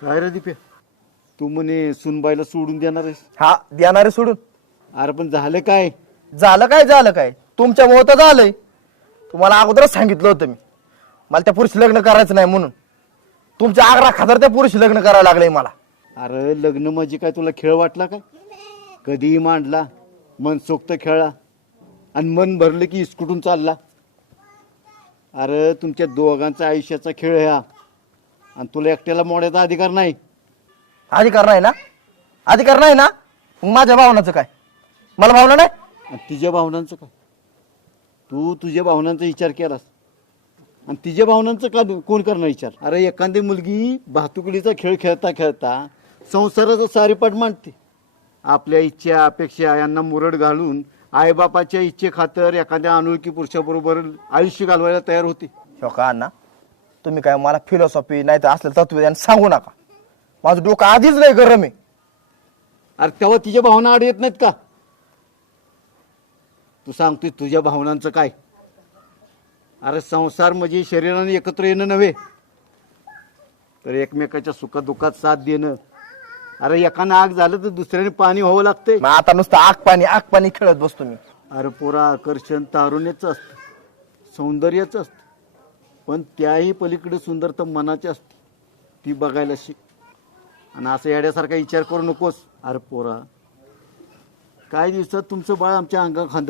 काय रे दिप्या, तू म्हणे सुनबाईला सोडून देणार आहेस? हा देणारे सोडून. अरे पण झालं काय? झालं काय तुमच्यामुळे तर झालंय. तुम्हाला अगोदरच सांगितलं होतं मी, मला त्या पुरुष लग्न करायचं नाही म्हणून. तुमच्या आग्रा खातर त्या पुरुष लग्न करायला लागलंय मला. अरे लग्न म्हणजे काय तुला खेळ वाटला काय? कधीही मांडला, मनसोक्त खेळला आणि मन भरलं की इसकुटून चालला. अरे तुमच्या दोघांचा आयुष्याचा खेळ ह्या, आणि तुला एकट्याला मोडायचा अधिकार नाही. अधिकार नाही ना? अधिकार नाही ना? मग माझ्या भावनाचं काय? मला भावना नाही? आणि तिच्या भावनांचं काय? तू तुझ्या भावनांचा विचार केलास आणि तिच्या भावनांचं का कोण करणार विचार? अरे एखादी मुलगी भातुकलीचा खेळ खेळता खेळता संसाराचा सारीपाट मांडते. आपल्या इच्छा अपेक्षा यांना मुरड घालून आईबापाच्या इच्छे खातर एखाद्या अनोळखी पुरुषाबरोबर आयुष्य घालवायला तयार होते. हो का अण्णा, तुम्ही काय मला फिलॉसॉफी नाही तर असलं तत्वज्ञान सांगू नका. माझं डोकं आधीच लय गरम आहे. अरे तेव्हा तिच्या भावना आड येत नाहीत का? तू सांगतोय तुझ्या भावनांचं काय? अरे संसार म्हणजे शरीराने एकत्र येणं नव्हे, तर एकमेकाच्या सुखदुःखात साथ देणं. अरे एकानं आग झालं तर दुसऱ्याने पाणी व्हावं लागतंय. मग आता नुसतं आग पाणी खेळत बसतो मी. अरे पोरा, आकर्षण तारुण्याचं असतं, सौंदर्याचं असतं, पण त्याही पलीकडे सुंदरता मनाची असते. ती बघायला शिक. आणि असं येड्यासारखा विचार करू नकोस. अरे पोरा, काही दिवसात तुमचं बाळ आमच्या अंगा खांद्यावर